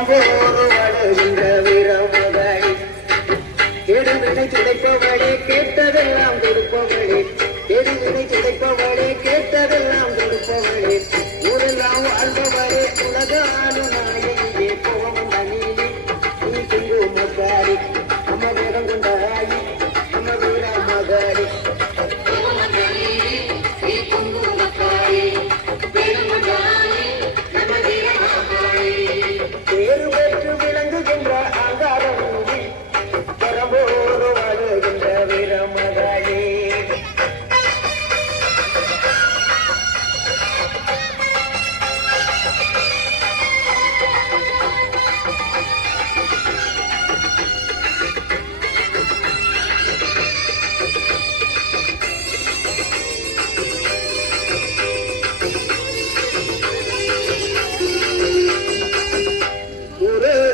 பெரம்போரு வடுகின்ற வீரமகாளி கெடுவினை துடைப்பவளே கேட்டதெல்லாம் கொடுப்பவளே கெடுவினை துடைப்பவளே கேட்டதெல்லாம் கொடுப்பவளே ஊரெல்லாம் வாழ்பவளே உலக ஆளுநாயே போவம் தண்ணீரி நீ குங்குமக்காரி நம்ம வேடம் கொண்டாயி நம்ம வீரமகாளி பேரு பெற்று விளங்குகின்ற அங்காரம் பெரம்போரு வாழுகின்ற வீரமகாளி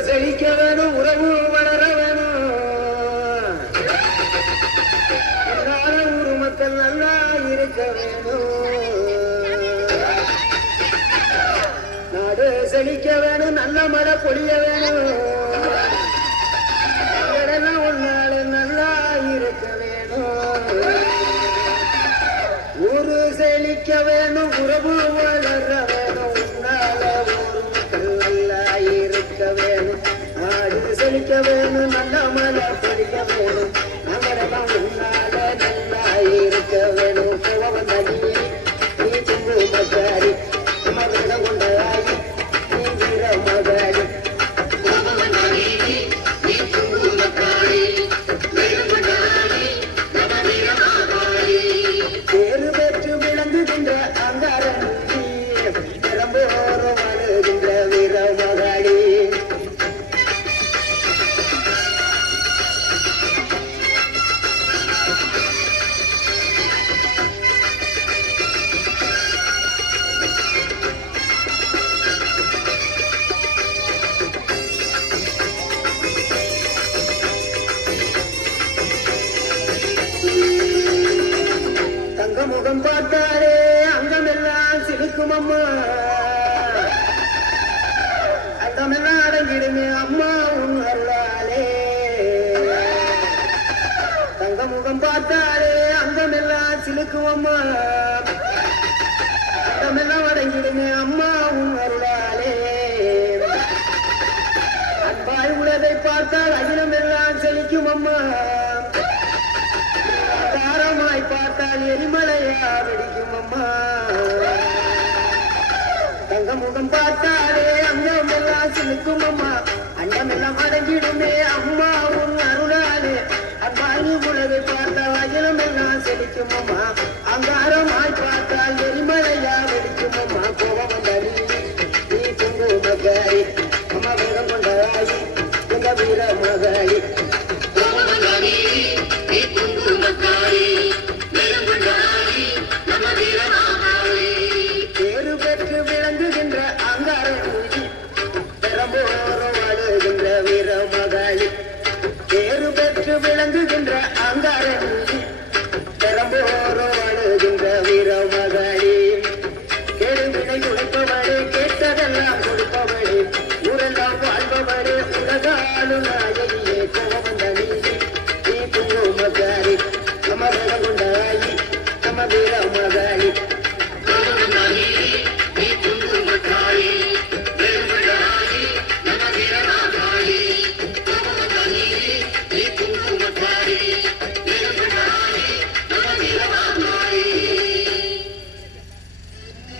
செழிக்க வேணும் உறவு வளர வேணும் ஊரு மக்கள் நல்லா இருக்க வேணும் நாடு செழிக்க வேணும் நல்ல மழை பொழிய வேணும் இடெல்லாம் ஒன்னால நல்லா இருக்க வேணும் ஊரு செழிக்க வேணும் உறவு வளர வேணும் உன்னால ஊரு மக்கள் நல்லா இருக்க வேணும் நாடு செழிக்க வேணும் நல்ல மழை பொழிக்க வேணும் நம்மளெல்லாம் உன்னால நல்லா இருக்க வேணும் கோவம் தனியே நீ குங்குமக்காரி நம்ம விடம் கொண்டாயி நீ வீரமகாளி பேரு பெற்று விளங்குகின்ற அங்காரம் பெரம்போரு வாழுகின்ற வீரமகாளி முகம் பார்த்தாலே அங்கமெல்லாம் சிலுக்கும் அம்மா அங்கமெல்லாம் அடங்கிடுமே அம்மா உன் அருளாலே தங்க முகம் பார்த்தாலே அங்கமெல்லாம் சிலுக்கும் அம்மா அங்கமெல்லாம் அடங்கிடுமே அம்மா உன் அருளாலே அன்பாய் உலகை பார்த்தால் அகிலமெல்லாம் செழிக்கும் அம்மா தாரமாய் பார்த்தால் எரிமலையா வெடிக்கும் அம்மா தங்க முகம் பார்த்தாலே அங்கம் எல்லாம் சிலுக்கும் அம்மா அண்டம் எல்லாம் அடங்கிடுமே அம்மா உன் அருளாலே அன்பாய் உலகை பார்த்தால் அகிலம் எல்லாம் செழிக்கும் அம்மா அங்காரமாய் பார்த்தால் எரிமலையா வெடிக்கும் அம்மா கோபம் வந்த நீ குங்குமக்காரி